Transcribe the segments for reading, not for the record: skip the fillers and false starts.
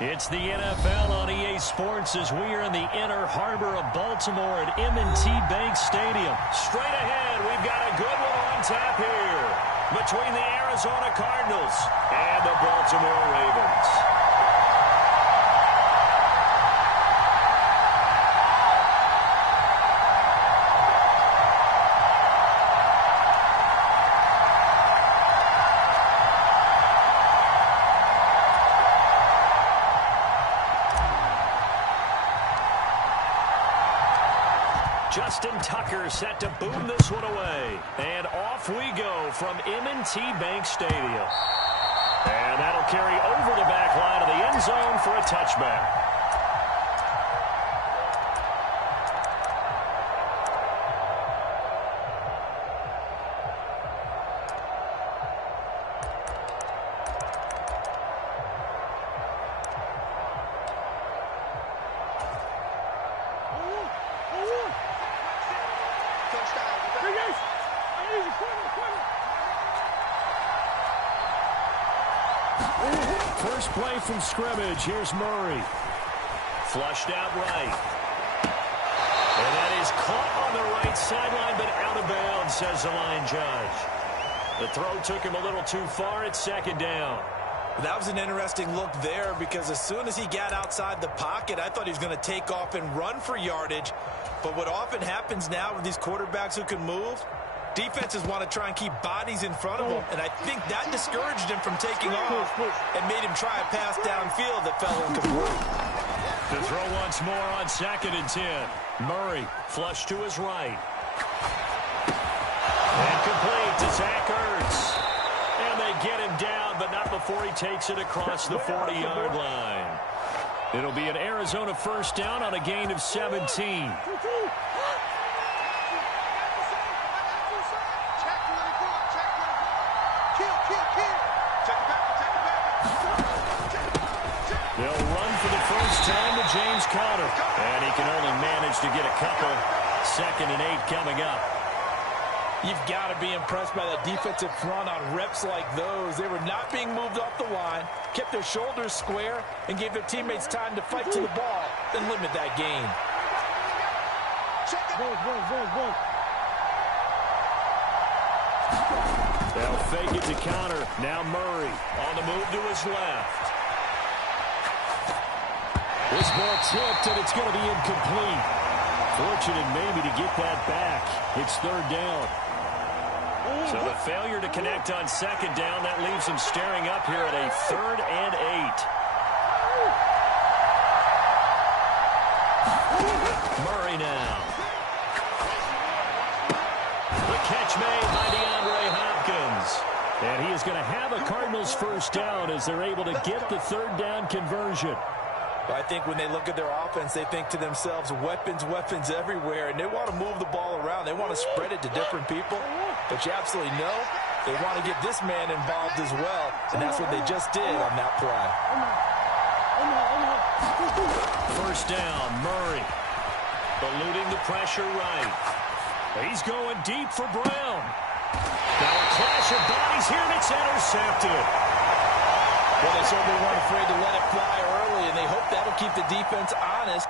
It's the NFL on EA Sports as we are in the inner harbor of Baltimore at M&T Bank Stadium. Straight ahead, we've got a good one on tap here between the Arizona Cardinals and the Baltimore Ravens. Justin Tucker set to boom this one away. And off we go from M&T Bank Stadium. And that'll carry over the back line of the end zone for a touchback. First play from scrimmage. Here's Murray. Flushed out right. And that is caught on the right sideline, but out of bounds, says the line judge. The throw took him a little too far at second down. That was an interesting look there because as soon as he got outside the pocket, I thought he was going to take off and run for yardage. But what often happens now with these quarterbacks who can move, defenses want to try and keep bodies in front of him, and I think that discouraged him from taking off and made him try a pass downfield that fell incomplete. The throw once more on 2nd and 10. Murray flushed to his right. And complete to Zach Ertz. And they get him down, but not before he takes it across the 40-yard line. It'll be an Arizona first down on a gain of 17. They'll run for the first time to James Conner. And he can only manage to get a couple. 2nd and 8 coming up. You've got to be impressed by that defensive front on reps like those. They were not being moved off the line, kept their shoulders square, and gave their teammates time to fight to the ball, then limit that gain. They'll fake it to Conner. Now Murray on the move to his left. This ball tipped, and it's going to be incomplete. Fortunate maybe to get that back. It's 3rd down. So the failure to connect on 2nd down, that leaves him staring up here at a 3rd and 8. Murray now. The catch made by DeAndre Hopkins. And he is going to have a Cardinals first down as they're able to get the 3rd down conversion. I think when they look at their offense, they think to themselves, weapons, weapons everywhere, and they want to move the ball around. They want to spread it to different people, but you absolutely know they want to get this man involved as well, and that's what they just did on that play. First down, Murray. Eluding the pressure right. He's going deep for Brown. Now a clash of bodies here, and it's intercepted. Well, they certainly weren't afraid to let it fly early, and they hope that'll keep the defense honest.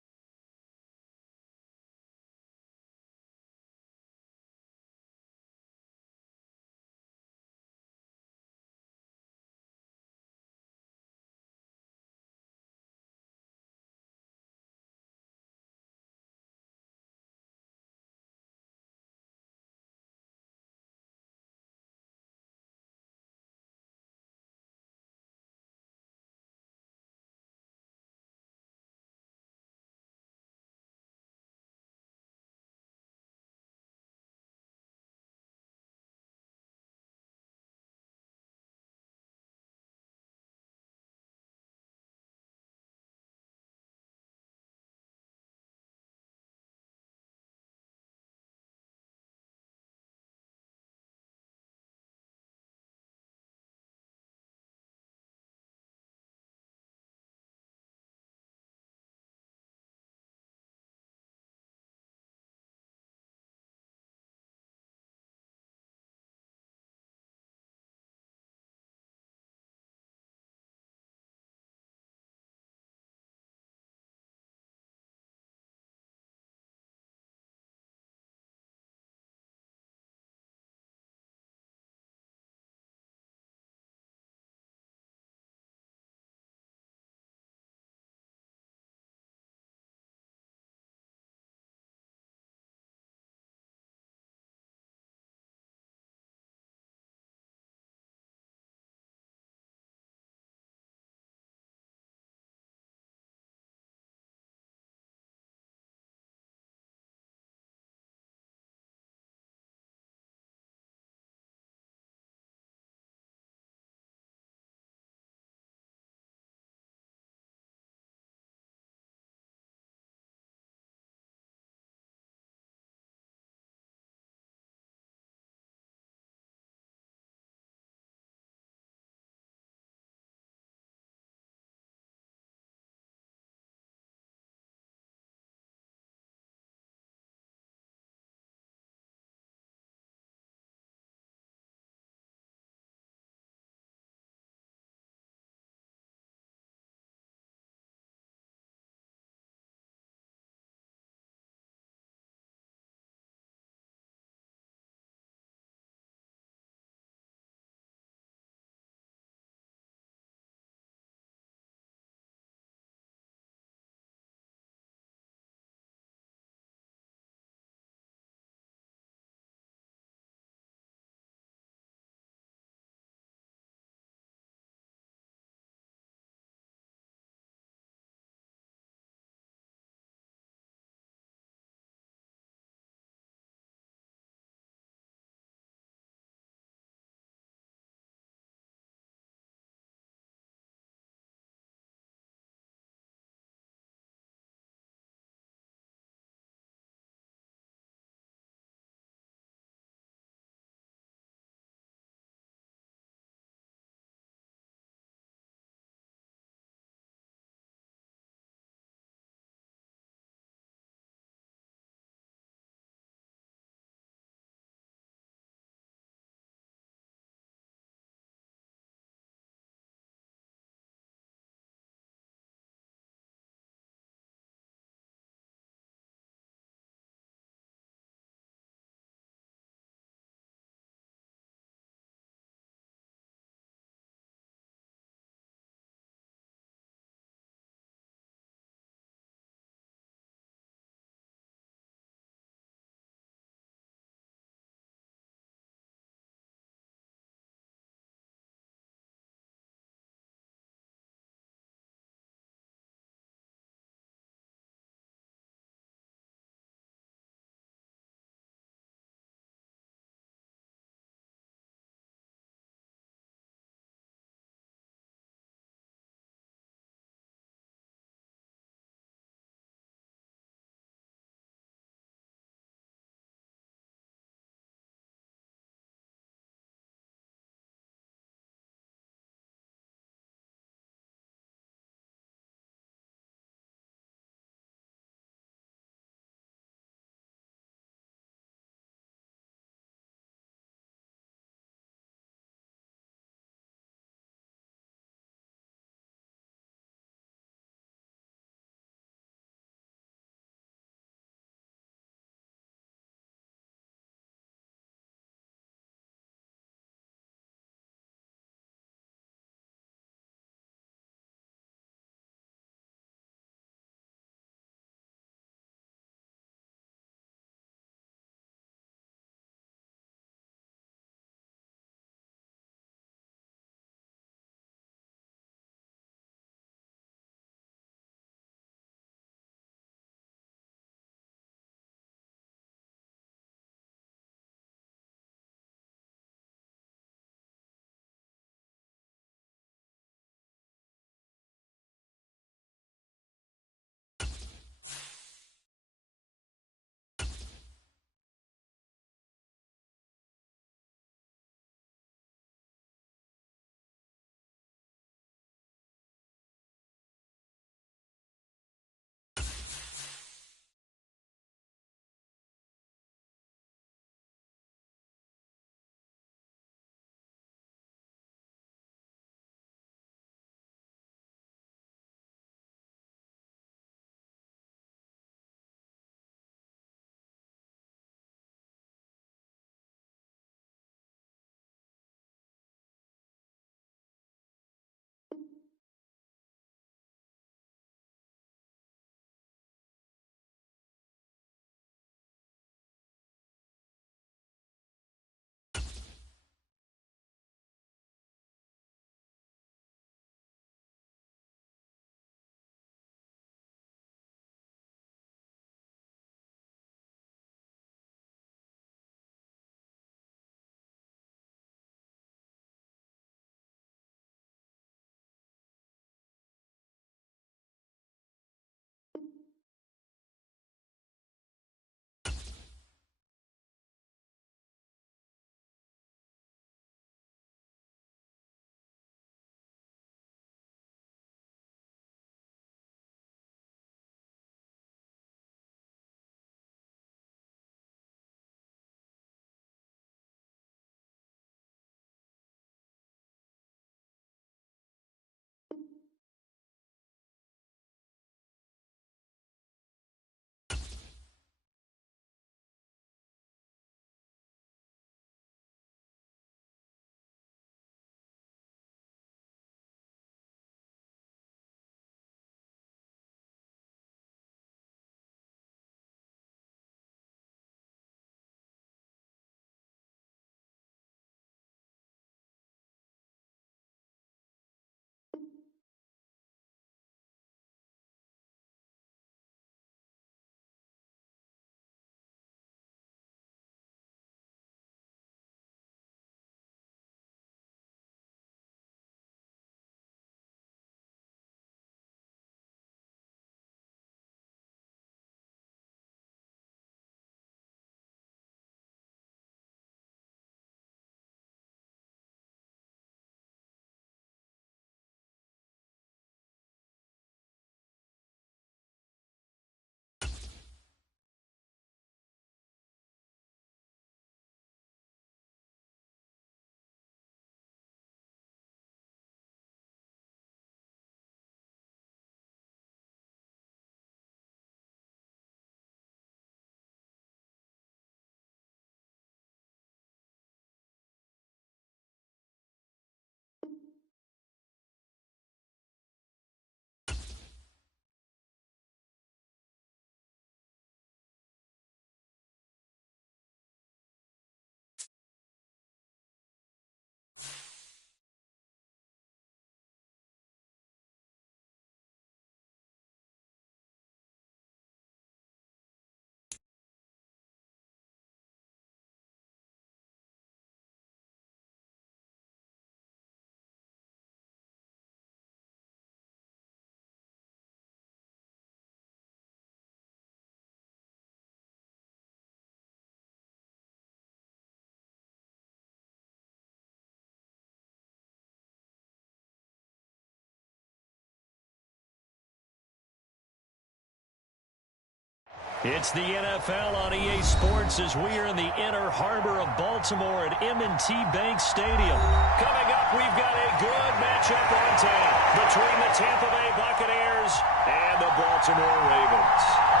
It's the NFL on EA Sports as we are in the inner harbor of Baltimore at M&T Bank Stadium. Coming up, we've got a good matchup on tap between the Tampa Bay Buccaneers and the Baltimore Ravens.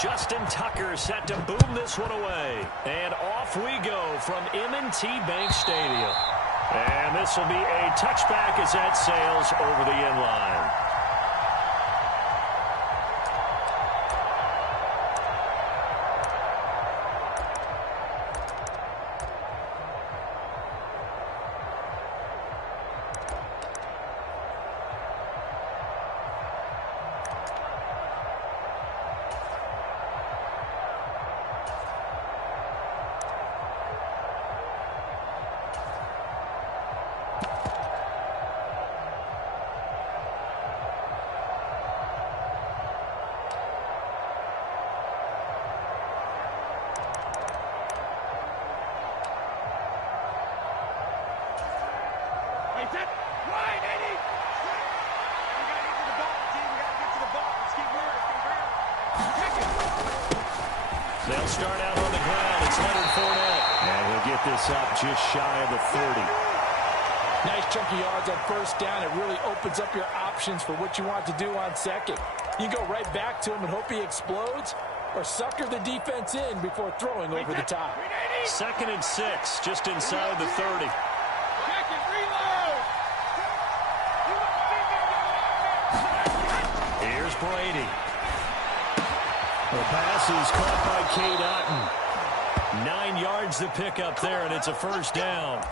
Justin Tucker set to boom this one away. And off we go from M&T Bank Stadium. And this will be a touchback as that sails over the end line. They'll start out on the ground. It's Leonard Fournette. And he'll get this up just shy of the 30. Nice chunky yards on first down. It really opens up your options for what you want to do on second. You go right back to him and hope he explodes, or sucker the defense in before throwing over the top. 2nd and 6, just inside the 30. Here's Brady. The pass is caught by Cade Otton. 9 yards to pick up there, and it's a first down.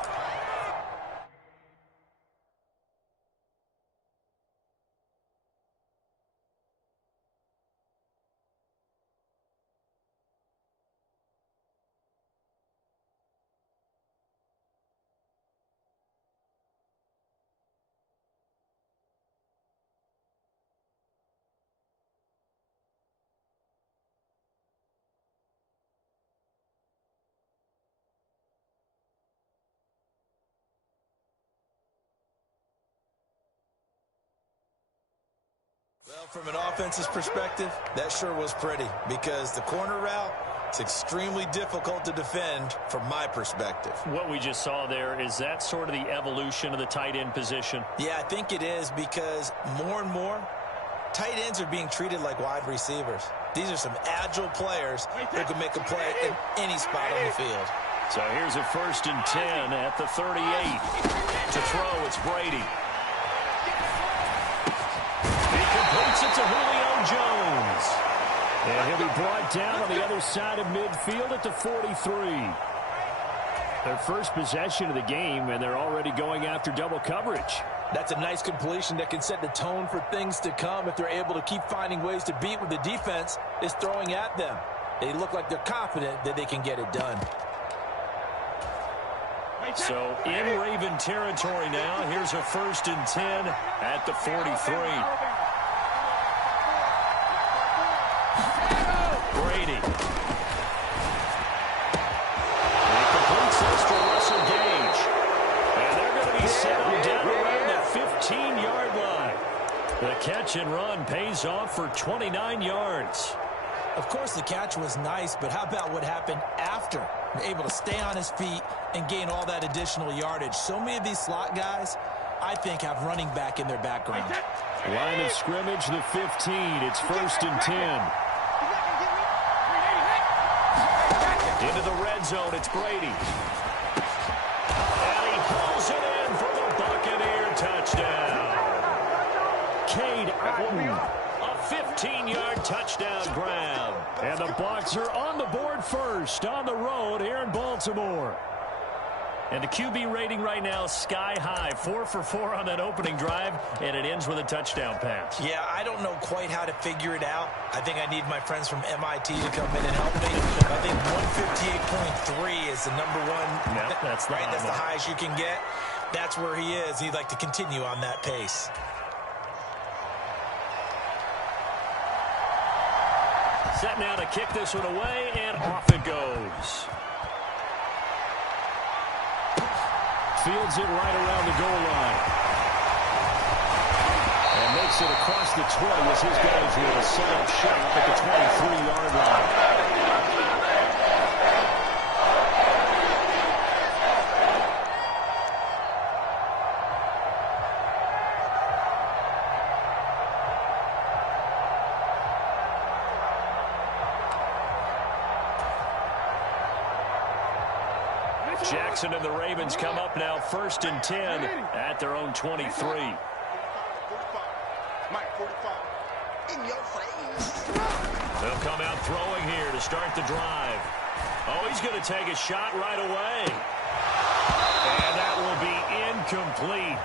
Well, from an offensive perspective, that sure was pretty because the corner route is extremely difficult to defend from my perspective. What we just saw there, is that sort of the evolution of the tight end position? Yeah, I think it is because more and more, tight ends are being treated like wide receivers. These are some agile players who can make a play in any spot on the field. So here's a 1st and 10 at the 38. To throw, it's Brady. Completes it to Julio Jones. And he'll be brought down on the other side of midfield at the 43. Their first possession of the game, and they're already going after double coverage. That's a nice completion that can set the tone for things to come if they're able to keep finding ways to beat what the defense is throwing at them. They look like they're confident that they can get it done. So in Raven territory now, here's a 1st and 10 at the 43. Brady. He completes this to Russell Gage. And they're going to be settled down around the 15-yard line. The catch and run pays off for 29 yards. Of course, the catch was nice, but how about what happened after? Able to stay on his feet and gain all that additional yardage. So many of these slot guys, I think, have running back in their background. Line of scrimmage, the 15. It's 1st and 10. Into the red zone, it's Brady. And he pulls it in for the Buccaneer touchdown. Cade Otton, a 15-yard touchdown grab. And the Bucs are on the board first on the road here in Baltimore. And the QB rating right now sky high. 4 for 4 on that opening drive, and it ends with a touchdown pass. Yeah, I don't know quite how to figure it out. I think I need my friends from MIT to come in and help me. I think 158.3 is the number one. Yep, that's the right. That's the one. highest you can get. That's where he is. He'd like to continue on that pace. Set now to kick this one away, and off it goes. Fields it right around the goal line. And makes it across the 20 as his guys will set up shop at the 23-yard line. Jackson and the Ravens come up now 1st and 10 at their own 23. They'll come out throwing here to start the drive. Oh, he's going to take a shot right away. And that will be incomplete.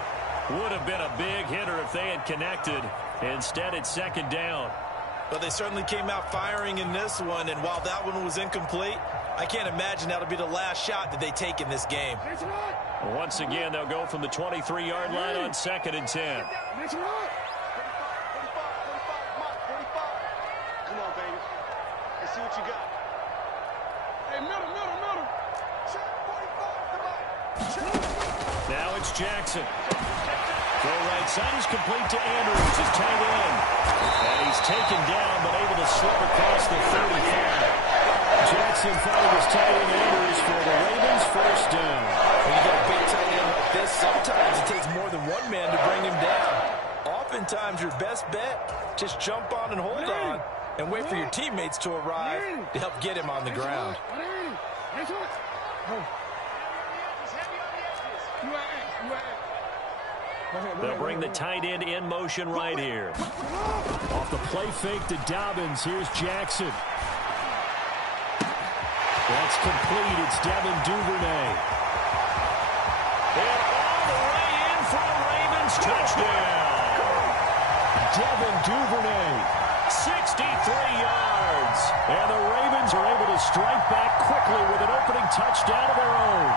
Would have been a big hitter if they had connected. Instead, it's 2nd down. Well, they certainly came out firing in this one, and while that one was incomplete, I can't imagine that'll be the last shot that they take in this game. Once again, they'll go from the 23-yard line on 2nd and 10. Come on, baby. Let's see what you got. Hey, middle. Now it's Jackson. Go right side. He's complete to Andrews. His tight end. And he's taken down, but able to slip across the 35. Jackson finding his tight end Andrews for the Ravens. 1st down. When you get a big tight end like this, sometimes it takes more than one man to bring him down. Oftentimes, your best bet, just jump on and hold on and wait for your teammates to arrive to help get him on the ground. They'll bring the tight end in motion right here. Off the play fake to Dobbins. Here's Jackson. That's complete. It's Devin Duvernay. And all the way in for a Ravens touchdown. Devin Duvernay, 63 yards. And the Ravens are able to strike back quickly with an opening touchdown of their own.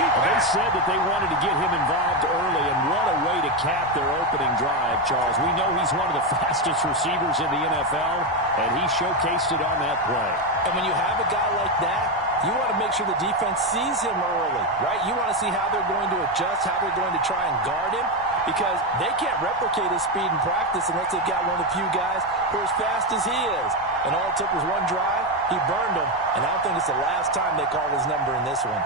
They said that they wanted to get him involved early, and what a way to cap their opening drive, Charles. We know he's one of the fastest receivers in the NFL, and he showcased it on that play. And when you have a guy like that, you want to make sure the defense sees him early, right? You want to see how they're going to adjust, how they're going to try and guard him, because they can't replicate his speed in practice unless they've got one of the few guys who are as fast as he is. And all it took was one drive. He burned him, and I don't think it's the last time they call his number in this one.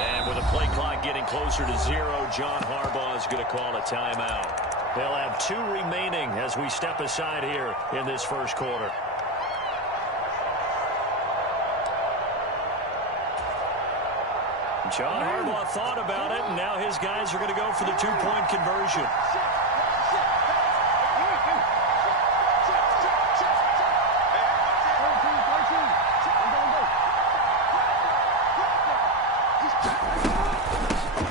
And with the play clock getting closer to 0, John Harbaugh is going to call a timeout. They'll have 2 remaining as we step aside here in this first quarter. John Harbaugh thought about it, and now his guys are going to go for the 2-point conversion.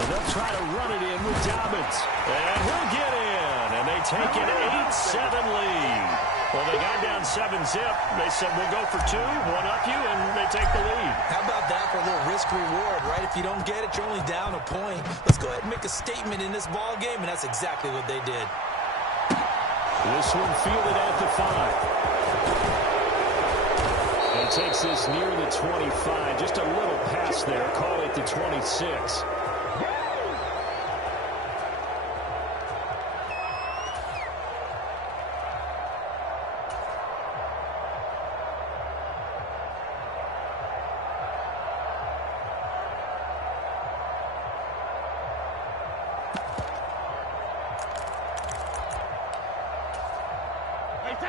They'll try to run it in with Dobbins. And he'll get in. And they take an 8-7 lead. Well, they got down 7-zip. They said, we'll go for 2, one up you, and they take the lead. How about that for a little risk-reward, right? If you don't get it, you're only down a point. Let's go ahead and make a statement in this ball game, and that's exactly what they did. This one fielded at the 5. And takes this near the 25. Just a little pass there. Call it the 26.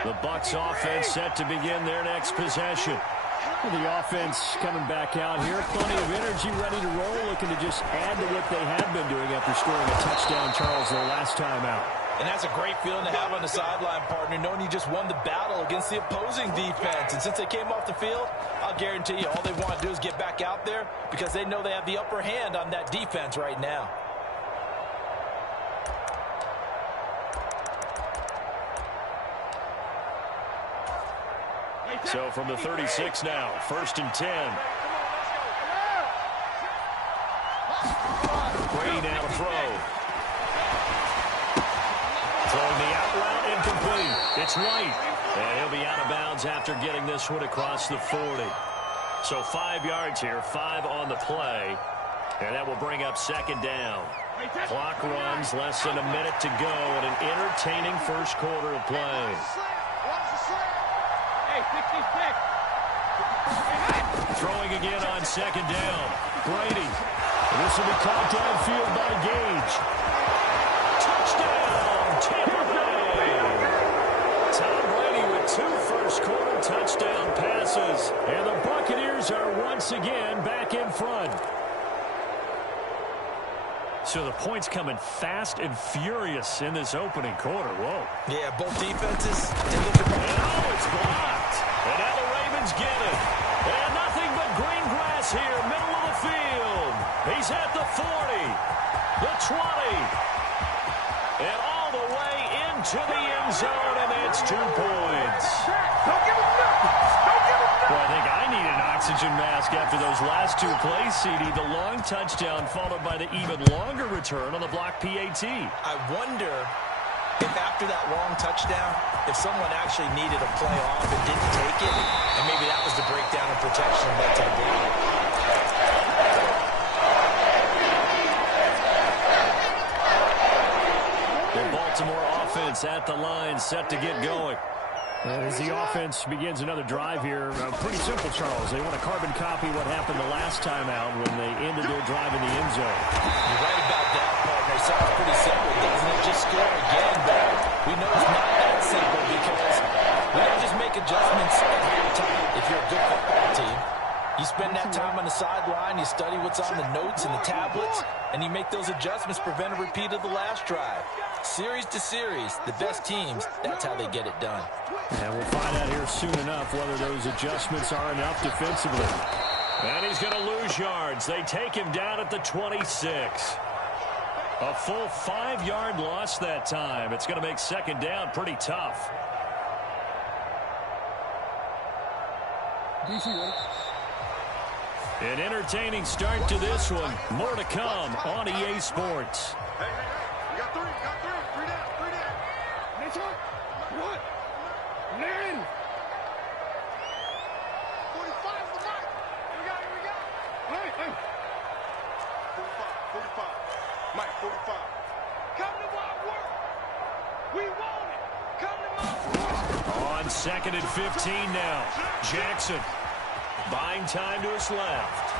The Bucs offense set to begin their next possession. The offense coming back out here. Plenty of energy, ready to roll, looking to just add to what they have been doing after scoring a touchdown, Charles, their last time out. And that's a great feeling to have on the sideline, partner, knowing you just won the battle against the opposing defense. And since they came off the field, I'll guarantee you all they want to do is get back out there because they know they have the upper hand on that defense right now. So from the 36 now, 1st and 10. Brady now to throw. Throwing the out route incomplete. It's White. And he'll be out of bounds after getting this one across the 40. So 5 yards here, 5 on the play. And that will bring up 2nd down. Clock runs, less than a minute to go in an entertaining first quarter of play. Throwing again on 2nd down. Brady. This will be caught downfield by Gage. Touchdown, Tampa Bay. Tom Brady with 2 first-quarter touchdown passes. And the Buccaneers are once again back in front. So the points coming fast and furious in this opening quarter. Whoa. Yeah, both defenses. And it's blocked. And now the Ravens get it. And nothing but green grass here, middle of the field. He's at the 40, the 20, and all the way into the end zone, and it's 2 points. Don't give him nothing. Don't give him nothing. Well, I think I need an oxygen mask after those last 2 plays, CD. The long touchdown followed by the even longer return on the block PAT. I wonder if after that long touchdown, if someone actually needed a play off and didn't take it, and maybe that was the breakdown in protection led to the block. The Baltimore offense at the line, set to get going. And as the offense begins another drive here, pretty simple, Charles. They want to carbon copy what happened the last time out when they ended their drive in the end zone. You're right about that, partner. It sounds pretty simple, doesn't it? Just score again, but we know it's not that simple because we don't just make adjustments every time. If you're a good football team, you spend that time on the sideline, you study what's on the notes and the tablets, and you make those adjustments, prevent a repeat of the last drive. Series to series, the best teams, that's how they get it done. And we'll find out here soon enough whether those adjustments are enough defensively. And he's going to lose yards. They take him down at the 26. A full 5-yard loss that time. It's going to make 2nd down pretty tough. An entertaining start to this one. More to come on EA Sports. Hey, you got 3. You got 3. 3 down. 3 down. Next one. What? Man. 45 is the mark. Here we go. Here we go. Hey. 45. Mike, 45. Come to my work. We want it. Come to my work. On 2nd and 15 now. Jackson. Buying time to his left.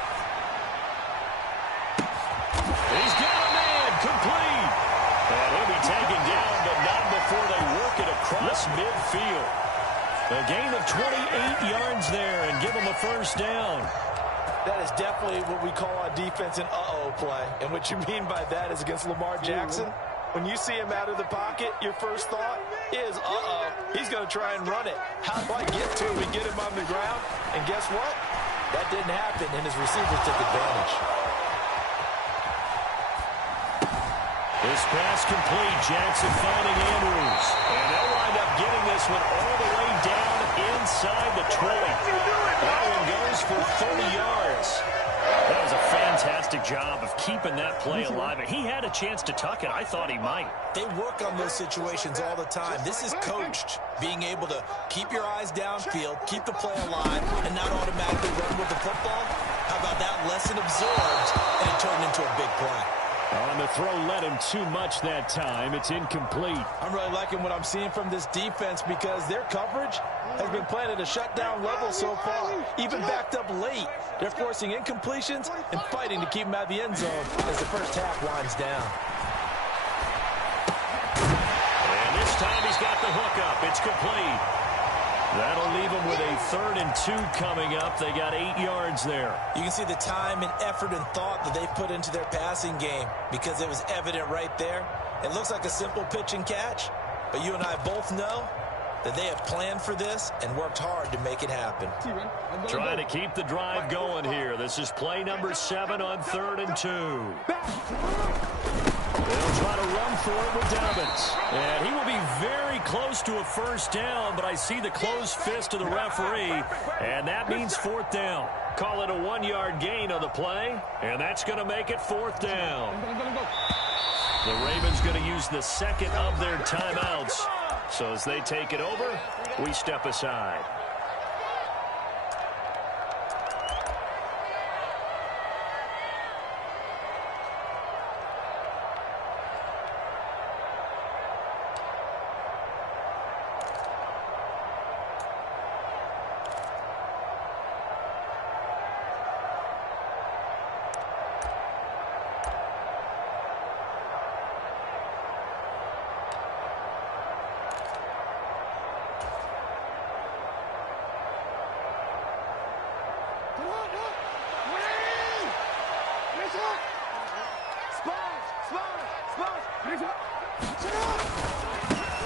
He's got a man complete. And he'll be taken down, but not before they work it across midfield. A gain of 28 yards there and give him a 1st down. That is definitely what we call a defense an uh-oh play. And what you mean by that is against Lamar Jackson, when you see him out of the pocket, your first thought is, uh-oh, he's going to try and run it. How do I get to him and get him on the ground? And guess what? That didn't happen, and his receivers took advantage. This pass complete. Jackson finding Andrews. And they'll wind up getting this one all the way down inside the 20. That one goes for 30 yards. That was a fantastic job of keeping that play alive. And he had a chance to tuck it. I thought he might. They work on those situations all the time. This is coached, being able to keep your eyes downfield, keep the play alive, and not automatically run with the football. How about that lesson absorbed, and it turned into a big play. On the throw led him too much that time. It's incomplete. I'm really liking what I'm seeing from this defense because their coverage has been playing at a shutdown level so far. Even backed up late, they're forcing incompletions and fighting to keep them out of the end zone as the first half winds down. And this time he's got the hook up. It's complete. That'll leave them with a 3rd and 2 coming up. They got 8 yards there. You can see the time and effort and thought that they put into their passing game because it was evident right there. It looks like a simple pitch and catch, but you and I both know that they have planned for this and worked hard to make it happen. Trying to keep the drive going here. This is play number 7 on 3rd and 2. They'll try to run for it with Dobbins. And he will be very close to a first down, but I see the closed fist of the referee, and that means 4th down. Call it a 1-yard gain on the play, and that's going to make it 4th down. The Ravens going to use the second of their timeouts. So as they take it over, we step aside.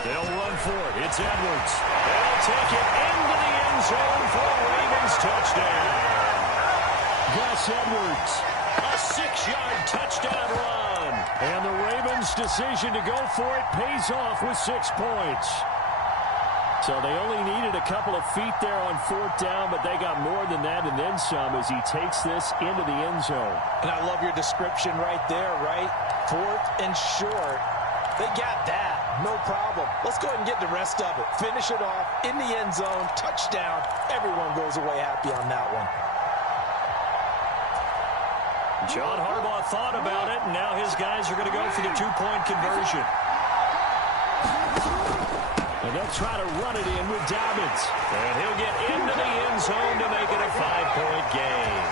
They'll run for it. It's Edwards. They'll take it into the end zone for a Ravens touchdown. Gus Edwards, a 6-yard touchdown run. And the Ravens' decision to go for it pays off with 6 points. So they only needed a couple of feet there on 4th down, but they got more than that and then some as he takes this into the end zone. And I love your description right there, right? 4th and short. They got that. No problem. Let's go ahead and get the rest of it. Finish it off in the end zone. Touchdown. Everyone goes away happy on that one. John Harbaugh thought about it, and now his guys are going to go for the 2-point conversion. And they'll try to run it in with Dobbins. And he'll get into the end zone to make it a 5-point game.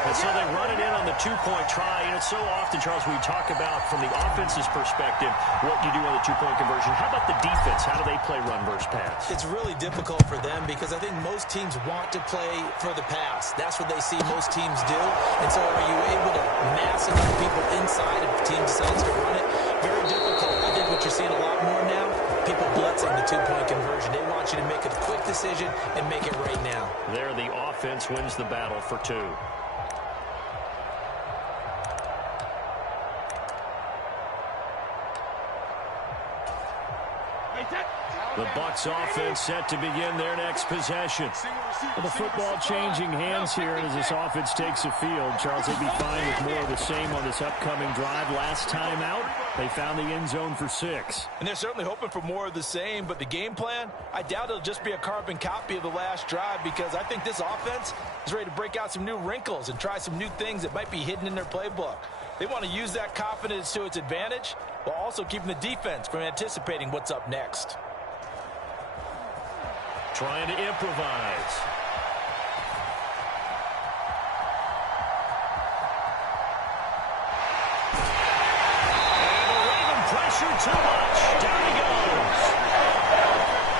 And so they run it in on the 2-point try. And it's so often, Charles, we talk about from the offense's perspective what you do on the 2-point conversion. How about the defense? How do they play run versus pass? It's really difficult for them because I think most teams want to play for the pass. That's what they see most teams do. And so are you able to mass enough people inside if the team decides to run it? Very difficult. I think what you're seeing a lot more now, people blitzing the 2-point conversion. They want you to make a quick decision and make it right now. There, the offense wins the battle for 2. The Bucs offense set to begin their next possession. Well, the football changing hands here as this offense takes the field. Charles, they'd be fine with more of the same on this upcoming drive. Last time out, they found the end zone for 6. And they're certainly hoping for more of the same, but the game plan, I doubt it'll just be a carbon copy of the last drive because I think this offense is ready to break out some new wrinkles and try some new things that might be hidden in their playbook. They want to use that confidence to its advantage while also keeping the defense from anticipating what's up next. Trying to improvise. And the Raven pressure too much. Down he goes.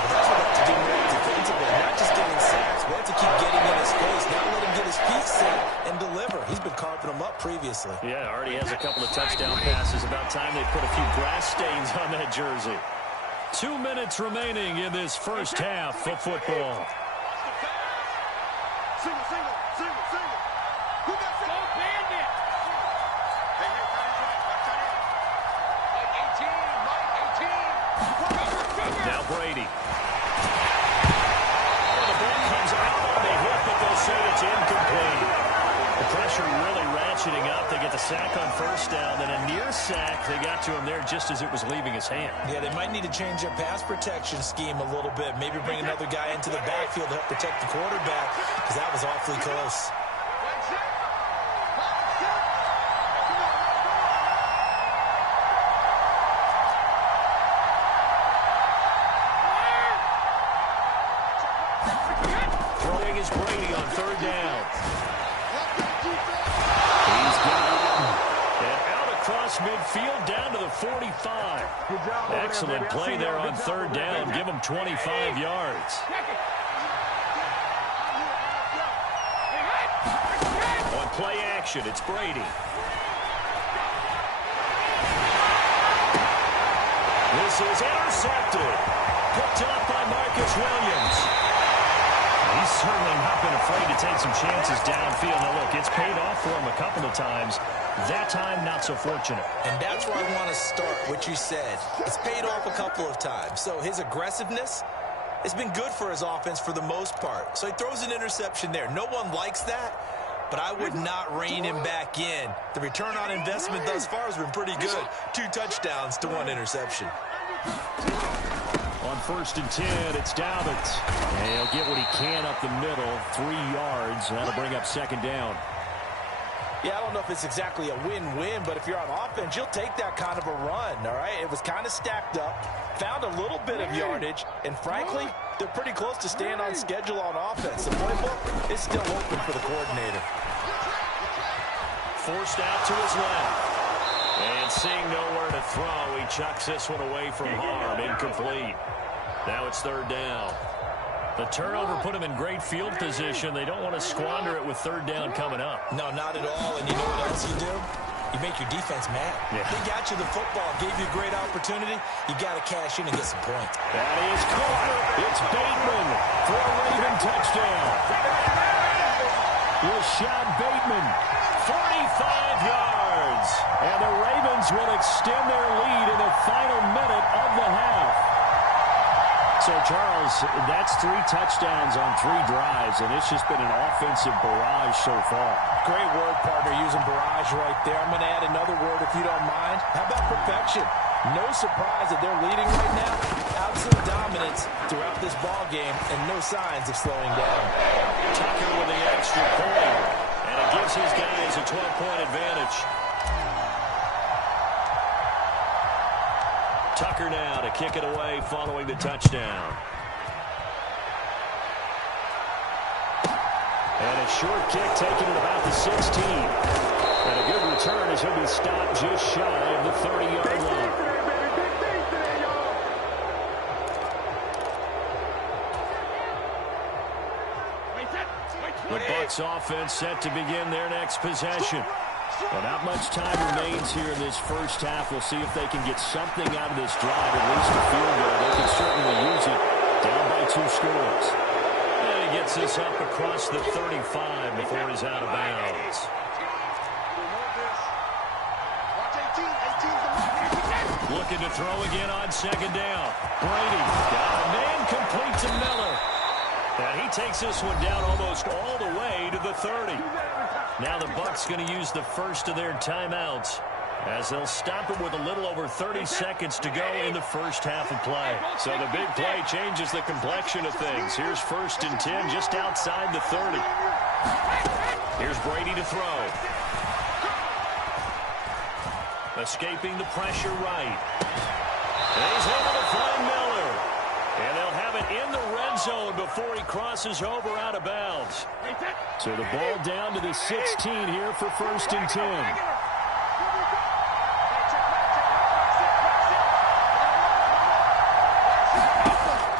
That's what they have to do more defensively, not just getting sacks. We have to keep getting in his face, not let him get his feet set and deliver. He's been carving them up previously. Yeah, already has a couple of touchdown passes. About time they put a few grass stains on that jersey. 2 minutes remaining in this first half of football. Single. Who got that? Go bandit. Hey, Connor's right. Watch that in. Mike 18. Now Brady. Oh, the ball comes out on the hit, but they'll say it's incomplete. The pressure really ratcheting up. They get the sack on first down, then a near sack. They got to him there just as it was leaving his hand. Yeah, they might need to change their pass protection scheme a little bit. Maybe bring another guy into the backfield to help protect the quarterback because that was awfully close. Throwing is Brady on 3rd down. He's got it. And out across midfield down to the 45. Excellent play there on 3rd down. Give him 25 yards. On play action, it's Brady. This is intercepted. Picked up by Marcus Williams. He's certainly not been afraid to take some chances downfield. Now, look, it's paid off for him a couple of times. That time, not so fortunate. And that's where I want to start, what you said. It's paid off a couple of times. So his aggressiveness has been good for his offense for the most part. So he throws an interception there. No one likes that, but I would not rein him back in. The return on investment thus far has been pretty good. 2 touchdowns to 1 interception. On 1st and 10, it's Dobbins. And he'll get what he can up the middle, 3 yards. That'll bring up 2nd down. Yeah, I don't know if it's exactly a win-win, but if you're on offense, you'll take that kind of a run, all right? It was kind of stacked up, found a little bit of yardage, and frankly, they're pretty close to staying on schedule on offense. The playbook is still open for the coordinator. Forced out to his left. And seeing nowhere to throw, he chucks this one away from harm. Incomplete. Now it's 3rd down. The turnover put him in great field position. They don't want to squander it with 3rd down coming up. No, not at all. And you know what else you do? You make your defense mad. Yeah. They got you the football, gave you a great opportunity. You got to cash in and get some points. That is caught. It's Bateman for a Raven touchdown. Rashad Bateman, 45 yards. And the Ravens will extend their lead in the final minute of the half. So, Charles, that's 3 touchdowns on 3 drives, and it's just been an offensive barrage so far. Great word, partner, using barrage right there. I'm going to add another word if you don't mind. How about perfection? No surprise that they're leading right now. Absolute dominance throughout this ball game, and no signs of slowing down. Tucker with the extra point, and it gives his guys a 12-point advantage. Tucker now to kick it away following the touchdown. And a short kick taken at about the 16. And a good return as he'll be stopped just shy of the 30-yard line. The Bucs offense set to begin their next possession. Well, not much time remains here in this first half. We'll see if they can get something out of this drive, at least a field goal. They can certainly use it down by 2 scores. And he gets this up across the 35 before he's out of bounds. Looking to throw again on 2nd down. Brady got a man complete to Miller. And he takes this one down almost all the way to the 30. Now the Bucs going to use the first of their timeouts as they'll stop it with a little over 30 seconds to go in the first half of play. So the big play changes the complexion of things. Here's 1st and 10 just outside the 30. Here's Brady to throw. Escaping the pressure right. And he's able to find Miller. And they'll have it in the red zone before he crosses over out of bounds. So the ball down to the 16 here for 1st and 10.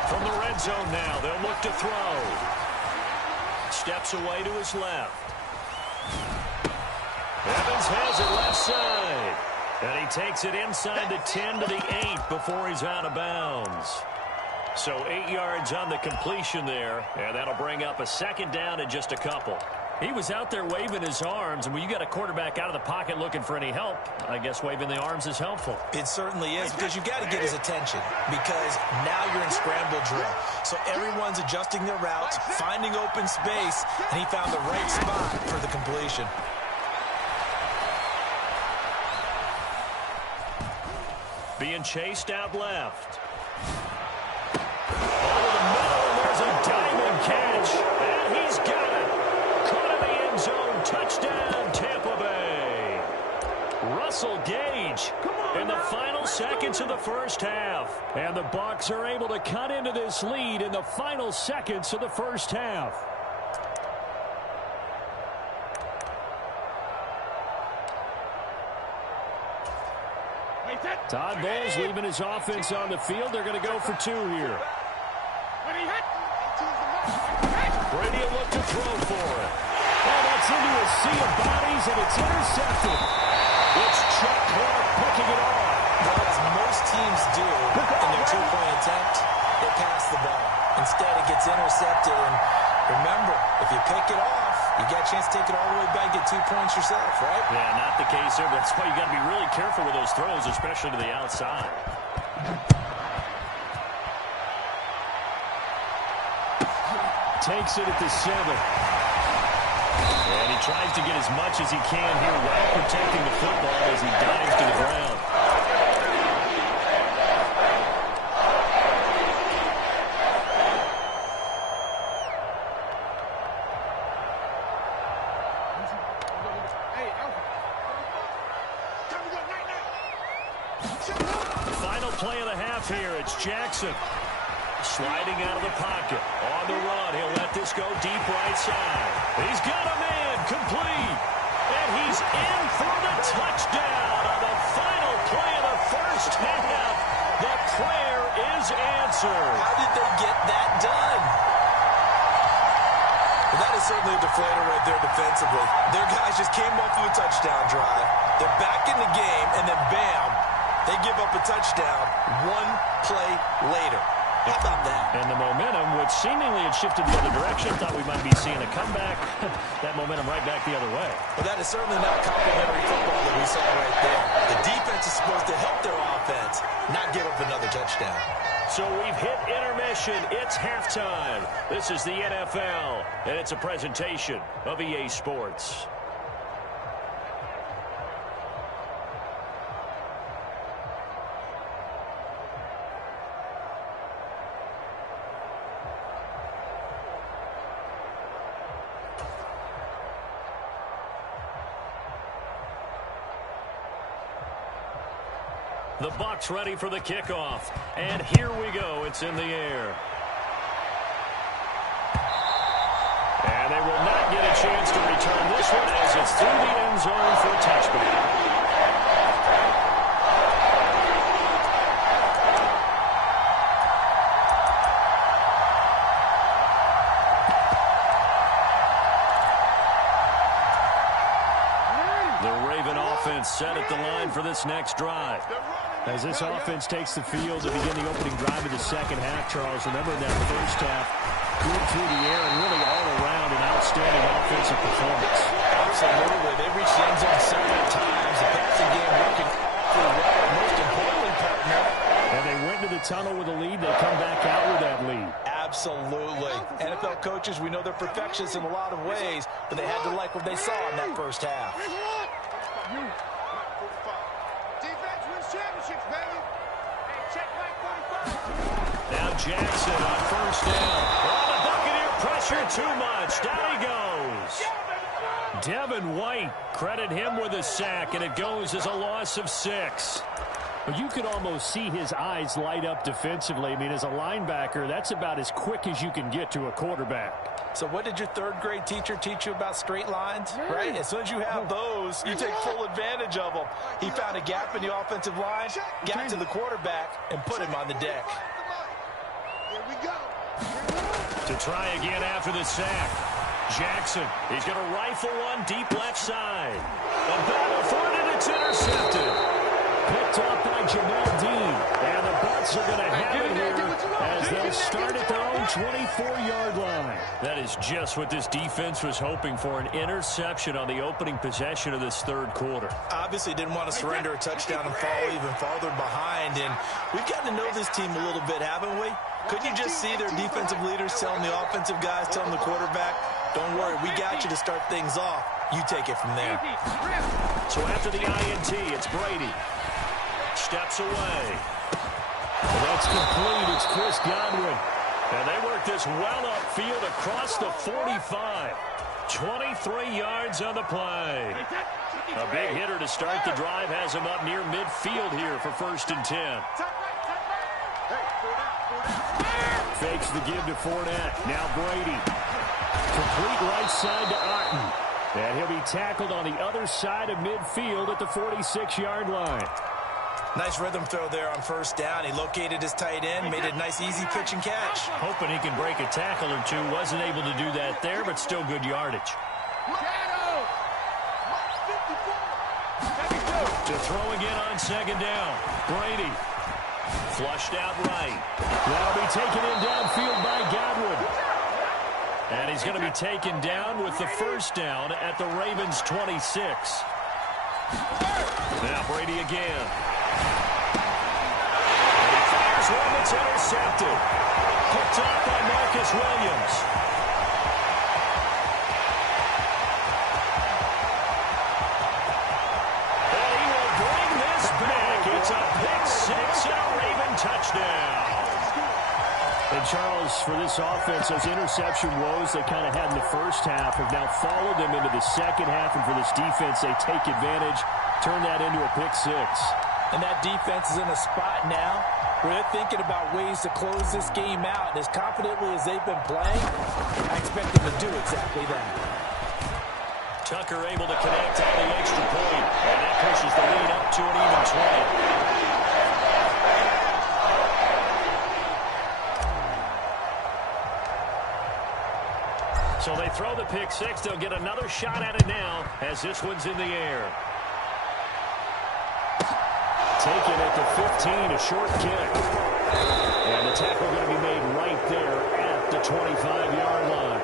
From the red zone now, they'll look to throw. Steps away to his left. Evans has it left side. And he takes it inside the 10 to the 8 before he's out of bounds. So 8 yards on the completion there, and that'll bring up a 2nd down and just a couple. He was out there waving his arms, and when you got a quarterback out of the pocket looking for any help, I guess waving the arms is helpful. It certainly is, because you got to get his attention, because now you're in scramble drill. So everyone's adjusting their routes, finding open space, and he found the right spot for the completion. Being chased out left. Over the middle, and there's a diamond catch. And he's got it. Caught in the end zone. Touchdown, Tampa Bay. Russell Gage in the final seconds of the first half. And the Bucs are able to cut into this lead in the final seconds of the first half. Todd Bowles leaving his offense on the field. They're going to go for 2 here. Brady will look to throw for it. And that's into a sea of bodies, and it's intercepted. It's Chuck Clark picking it off. Well, it's most most teams do in their two-point attempt, they pass the ball. Instead, it gets intercepted. And remember, if you pick it off, you got a chance to take it all the way back, get 2 points yourself, right? Yeah, not the case there. That's why you got to be really careful with those throws, especially to the outside. Takes it at the 7. And he tries to get as much as he can here while protecting the football as he dives to the ground. Final play of the half here. It's Jackson. Sliding out of the pocket. On the run. He'll let this go deep right side. He's got a man complete. And he's in for the touchdown on the final play of the first half. The prayer is answered. How did they get that done? Well, that is certainly a deflator right there defensively. Their guys just came off of a touchdown drive. They're back in the game, and then bam, they give up a touchdown one play later. How about that? And the momentum, which seemingly had shifted the other direction, thought we might be seeing a comeback. That momentum right back the other way. Well, that is certainly not complimentary football that we saw right there. The defense is supposed to help their offense, not give up another touchdown. So we've hit intermission. It's halftime. This is the NFL, and it's a presentation of EA Sports. The Bucs ready for the kickoff. And here we go. It's in the air. And they will not get a chance to return this one as it's through the end zone for a touchback. Set at the line for this next drive. As this offense takes the field to begin the opening drive of the second half, Charles, remember in that first half, good through the air and really all around an outstanding offensive performance. Absolutely. They reached the end zone several times. The passing game working awfully well. Most importantly, partner. And they went to the tunnel with a lead. They come back out with that lead. Absolutely. NFL coaches, we know they're perfectionists in a lot of ways, but they had to like what they saw in that first half. Defense wins championships, baby. Hey, check Mike 45. Now Jackson on first down. Oh, the Buccaneer pressure too much. Down he goes. Devin White, credit him with a sack, and it goes as a loss of 6. But you could almost see his eyes light up defensively. I mean, as a linebacker, that's about as quick as you can get to a quarterback. So what did your third-grade teacher teach you about straight lines? Right? As soon as you have those, you take full advantage of them. He found a gap in the offensive line, got to the quarterback, and put him on the deck. Here we go. To try again after the sack. Jackson, he's going to rifle one deep left side. A battle for it, and it's intercepted. Picked off by Jamel Dean. And the Bucs are going to have it here as they'll start at their own 24-yard line. That is just what this defense was hoping for, an interception on the opening possession of this third quarter. Obviously didn't want to surrender a touchdown and fall even farther behind. And we've gotten to know this team a little bit, haven't we? Couldn't you just see their defensive leaders telling the offensive guys, telling the quarterback, don't worry, we got you to start things off. You take it from there. So after the INT, it's Brady. Steps away. That's complete. It's Chris Godwin. And they work this well upfield across the 45. 23 yards on the play. A big hitter to start the drive has him up near midfield here for 1st and 10. Fakes the give to Fournette. Now Brady. Complete right side to Otten. And he'll be tackled on the other side of midfield at the 46-yard line. Nice rhythm throw there on first down. He located his tight end, made a nice easy pitch and catch. Hoping he can break a tackle or two. Wasn't able to do that there, but still good yardage. To throw again on 2nd down. Brady Flushed out right. That'll be taken in downfield by Godwin. And he's going to be taken down with the first down at the Ravens' 26. Now Brady again. And he fires one that's intercepted. Picked off by Marcus Williams. And he will bring this back. It's a pick six and a Raven touchdown. And Charles, for this offense, those interception woes they kind of had in the first half have now followed them into the second half. And for this defense, they take advantage, turn that into a pick six. And that defense is in a spot now where they're thinking about ways to close this game out. And as confidently as they've been playing, I expect them to do exactly that. Tucker able to connect on the extra point. And that pushes the lead up to an even 20. So they throw the pick six. They'll get another shot at it now as this one's in the air. Taken at the 15, a short kick. And the tackle going to be made right there at the 25-yard line.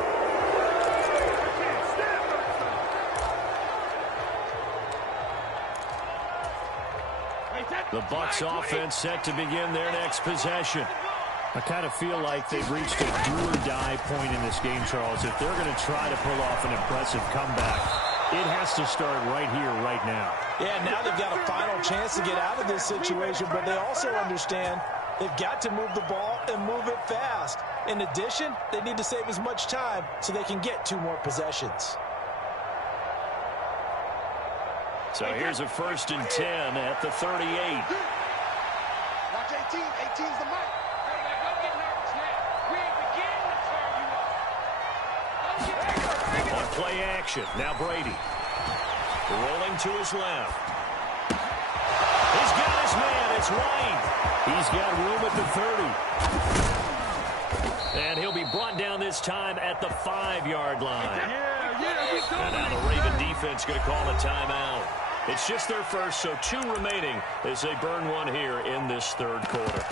The Bucs offense set to begin their next possession. I kind of feel like they've reached a do-or-die point in this game, Charles. If they're going to try to pull off an impressive comeback, it has to start right here, right now. Yeah, now they've got a final chance to get out of this situation, but they also understand they've got to move the ball and move it fast. In addition, they need to save as much time so they can get 2 more possessions. So here's a 1st and 10 at the 38. Watch 18. 18's the mic. On play action, now Brady. Rolling to his left. He's got his man, it's White. He's got room at the 30. And he'll be brought down this time at the 5-yard line. And now the Raven defense going to call a timeout. It's just their first, so 2 remaining as they burn one here in this 3rd quarter.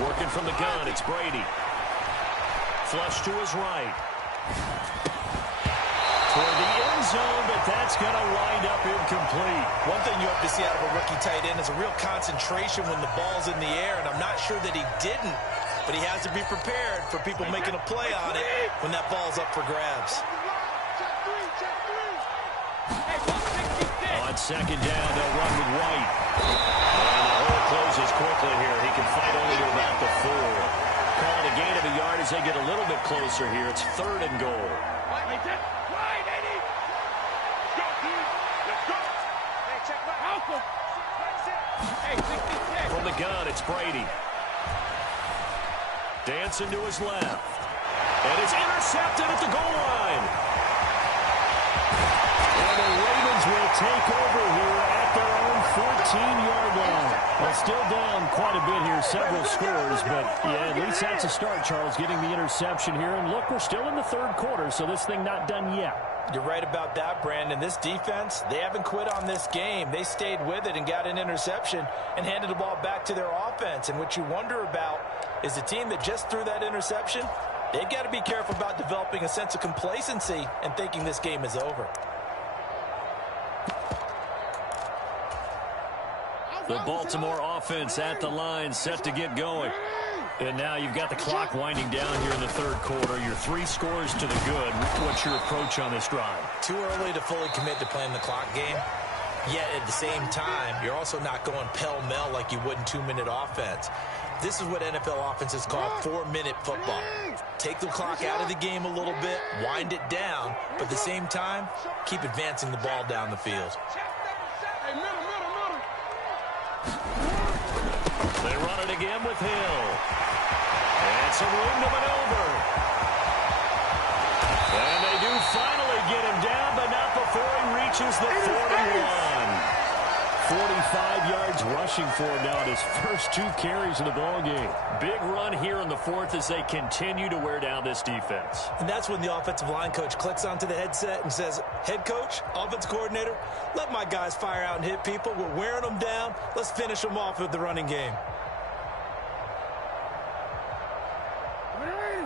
Working from the gun, it's Brady. Flush to his right. Toward the end zone, but that's going to wind up incomplete. One thing you have to see out of a rookie tight end is a real concentration when the ball's in the air, and I'm not sure that he didn't, but he has to be prepared for people making a play on it when that ball's up for grabs. On 2nd down, they'll run with White. And the hole closes quickly here. He can fight only to about the 4. Calling a gain of a yard as they get a little bit closer here. It's 3rd and goal. From the gun, it's Brady. Dancing to his left. And it's intercepted at the goal line. And the Ravens will take over here at their own 14-yard line. Well, still down quite a bit here, several scores, but yeah, at least that's a start, Charles, getting the interception here. And look, we're still in the 3rd quarter, so this thing not done yet. You're right about that, Brandon. This defense, they haven't quit on this game. They stayed with it and got an interception and handed the ball back to their offense. And what you wonder about is the team that just threw that interception, they've got to be careful about developing a sense of complacency and thinking this game is over. The Baltimore offense at the line, set to get going. And now you've got the clock winding down here in the 3rd quarter. You're 3 scores to the good. What's your approach on this drive? Too early to fully commit to playing the clock game. Yet at the same time, you're also not going pell-mell like you would in 2-minute offense. This is what NFL offenses call 4-minute football. Take the clock out of the game a little bit, wind it down, but at the same time, keep advancing the ball down the field. They run it again with Hill. And some room to maneuver. And they do finally get him down, but not before he reaches lose the 41. 45 yards rushing for him now in his first 2 carries of the ballgame. Big run here in the fourth as they continue to wear down this defense. And that's when the offensive line coach clicks onto the headset and says, head coach, offense coordinator, let my guys fire out and hit people. We're wearing them down. Let's finish them off with the running game.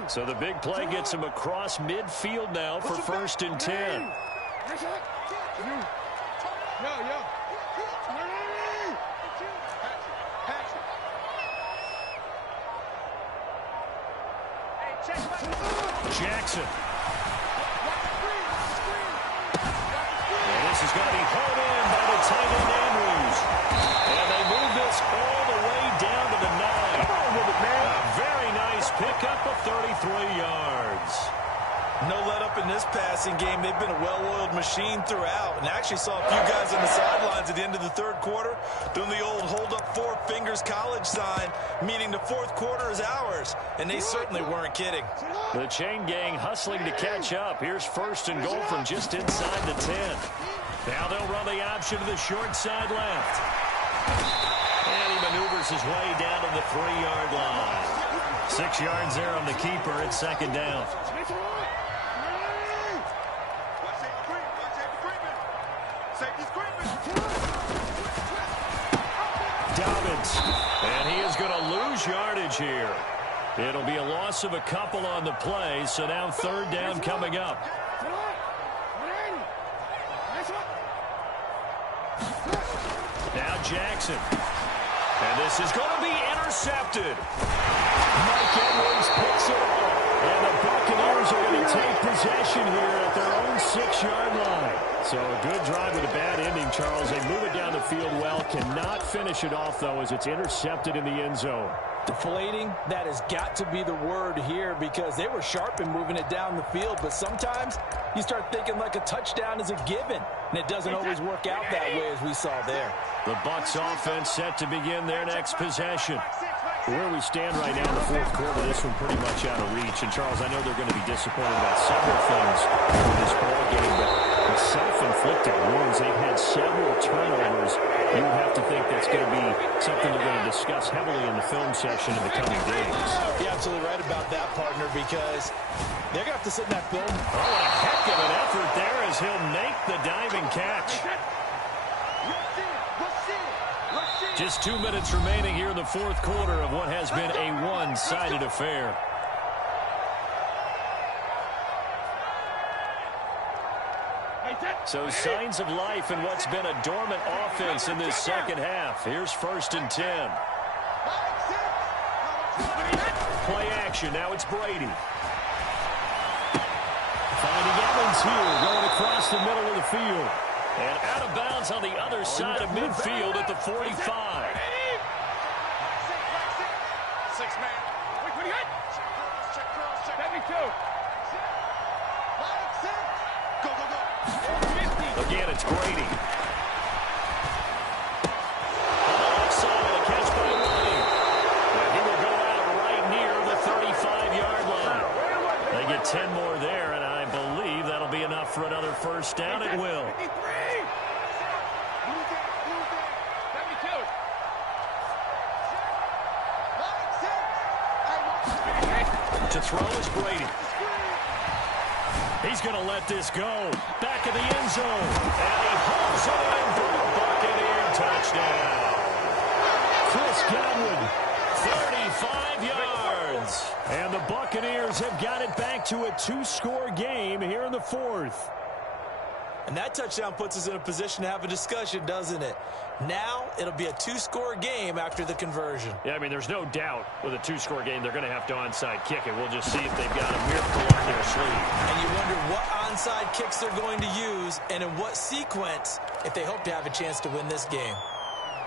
So the big play gets him across midfield now for 1st and 10. Jackson. And this is going to be hauled in by the tight end Andrews. And they move this all the way down to the 9. Come on with it, man. A very nice pickup of 33 yards. No let up in this passing game. They've been a well-oiled machine throughout. And actually saw a few guys on the sidelines at the end of the 3rd quarter doing the old hold up 4 fingers college sign, meaning the 4th quarter is ours. And they certainly weren't kidding. The chain gang hustling to catch up. Here's 1st and goal from just inside the 10. Now they'll run the option to the short side left. And he maneuvers his way down to the 3-yard line. 6 yards there on the keeper. It's 2nd down. Dobbins, and he is going to lose yardage here. It'll be a loss of a couple on the play, so now 3rd down coming up. Now Jackson. And this is going to be intercepted. Mike Edwards picks it up. And the Buccaneers are going to take possession here at their own 6-yard line. So a good drive with a bad ending, Charles. They move it down the field well. Cannot finish it off, though, as it's intercepted in the end zone. Deflating, that has got to be the word here because they were sharp in moving it down the field. But sometimes you start thinking like a touchdown is a given, and it doesn't always work out that way as we saw there. The Bucs offense set to begin their next possession. Where we stand right now in the 4th quarter, this one pretty much out of reach. And, Charles, I know they're going to be disappointed about several things in this ball game, but the self-inflicted wounds, they've had several turnovers. You would have to think that's going to be something they're going to discuss heavily in the film session in the coming days. You're absolutely right about that, partner, because they're going to have to sit in that film. Oh, a heck of an effort there as he'll make the diving catch. Just 2 minutes remaining here in the 4th quarter of what has been a one-sided affair. So signs of life in what's been a dormant offense in this 2nd half. Here's 1st and 10. Play action. Now it's Brady. Finding Evans here, going across the middle of the field. And out of bounds on the other side of midfield at the 45. 6-man. Check. 72. Go. Again, it's Brady. Offside, a catch by Williams. And he will go out right near the 35-yard line. They get 10 more there, and I believe that'll be enough for another 1st down. It will. To throw is Brady. He's going to let this go. Back in the end zone. And he holds it in for a Buccaneer touchdown. Chris Godwin, 35 yards. And the Buccaneers have got it back to a 2-score game here in the 4th. And that touchdown puts us in a position to have a discussion, doesn't it? Now it'll be a 2-score game after the conversion. Yeah, I mean, there's no doubt with a 2-score game they're going to have to onside kick it. We'll just see if they've got a miracle up their sleeve. And you wonder what onside kicks they're going to use and in what sequence if they hope to have a chance to win this game.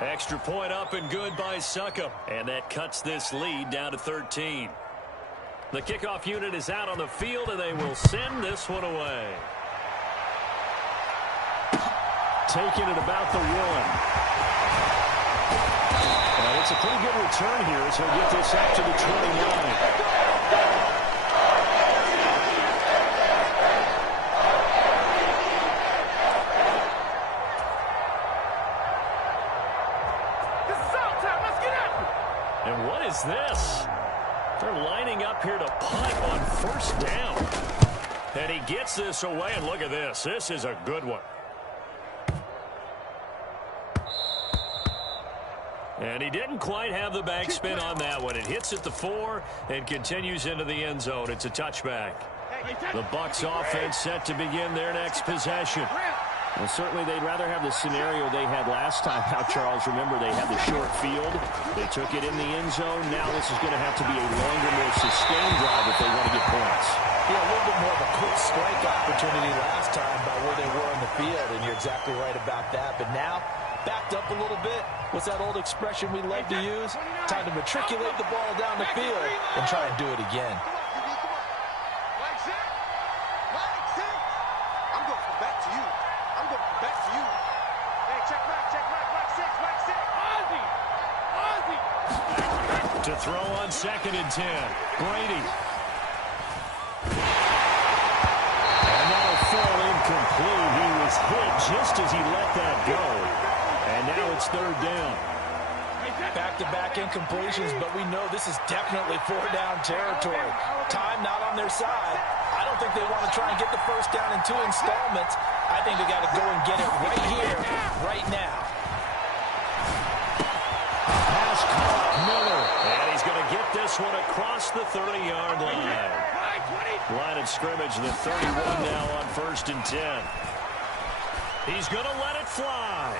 Extra point up and good by Succop. And that cuts this lead down to 13. The kickoff unit is out on the field, and they will send this one away. Taking it about the 1. And it's a pretty good return here as he'll get this up to the 29. And what is this? They're lining up here to punt on first down. And he gets this away, and look at this. This is a good one. And he didn't quite have the backspin on that one. It hits at the 4 and continues into the end zone. It's a touchback. The Bucs offense set to begin their next possession. Well, certainly they'd rather have the scenario they had last time out, Charles. Remember, they had the short field. They took it in the end zone. Now this is going to have to be a longer, more sustained drive if they want to get points. Yeah, a little bit more of a quick strike opportunity last time by where they were in the field, and you're exactly right about that. But now, backed up a little bit. What's that old expression we love to use? Time to matriculate the ball down the field and try and do it again. To throw on 2nd and 10. Brady. And that'll fall incomplete. He was hit just as he let that go. And now it's 3rd down. Back-to-back incompletions, but we know this is definitely 4-down territory. Time not on their side. I don't think they want to try and get the first down in 2 installments. I think they got to go and get it right here, right now. Pass caught, Miller. And he's going to get this one across the 30-yard line. Line of scrimmage, the 31 now on 1st and 10. He's going to let it fly.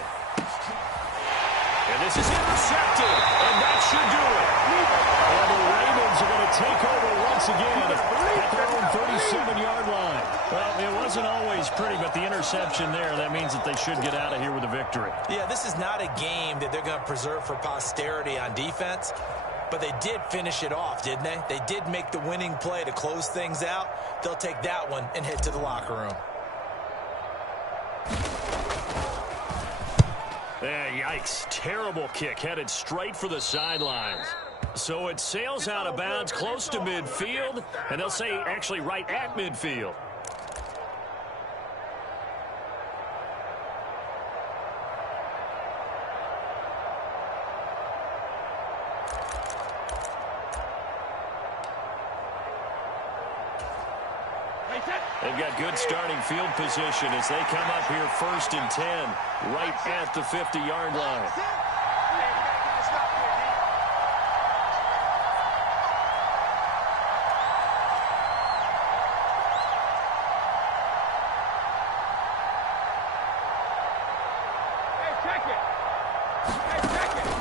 And this is intercepted, and that should do it. And the Ravens are going to take over once again at their own 37-yard line. Well, it wasn't always pretty, but the interception there, that means that they should get out of here with a victory. Yeah, this is not a game that they're going to preserve for posterity on defense, but they did finish it off, didn't they? They did make the winning play to close things out. They'll take that one and head to the locker room. Yikes. Terrible kick headed straight for the sidelines. So it sails out of bounds close to midfield, and they'll say actually right at midfield. They've got good starting field position as they come up here 1st and 10, right at the 50-yard line.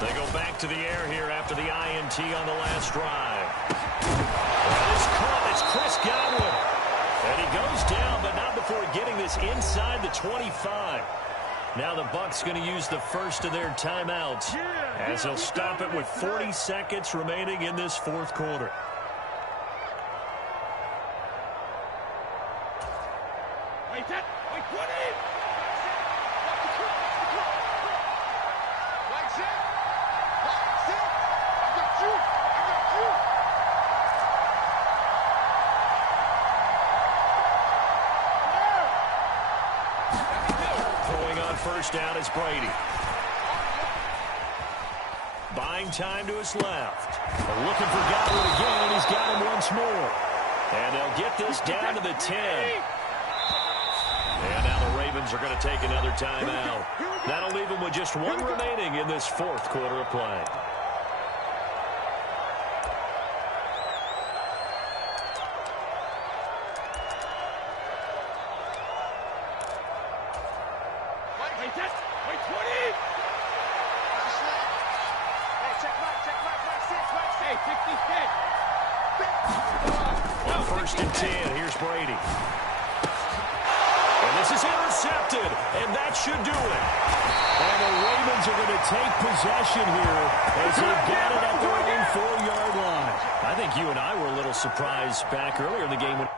They go back to the air here after the INT on the last drive. That is caught. It's Chris Godwin. And he goes down, but not before getting this inside the 25. Now the Bucs going to use the first of their timeouts as they'll stop it with 40 seconds remaining in this 4th quarter. First down is Brady. Buying time to his left. Looking for Godwin again, and he's got him once more. And they'll get this down to the 10. And now the Ravens are going to take another timeout. That'll leave them with just 1 remaining in this 4th quarter of play. On 1st and 10, here's Brady. And this is intercepted, and that should do it. And the Ravens are going to take possession here as they've got it at their own 4-yard line. I think you and I were a little surprised back earlier in the game when